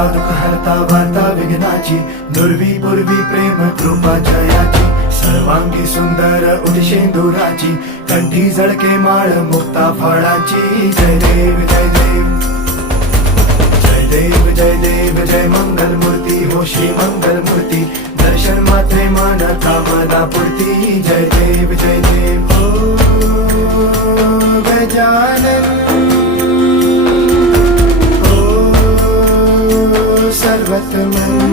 हरता दुःख हरता वार्ता विघ्नाची, दुर्वी पूर्वी प्रेम कृपा जयाची, सर्वांगी सुंदर उदिशेंदुराची, कंठी झळके माळ मुक्ता फळाची. जय देव जय देव जय देव जय देव जय मंगल मूर्ती हो श्री मंगल मूर्ती, दर्शन मात्रे मन कामना पूर्ती. जय देव जय देव हो गजानन हो सर्वतमन.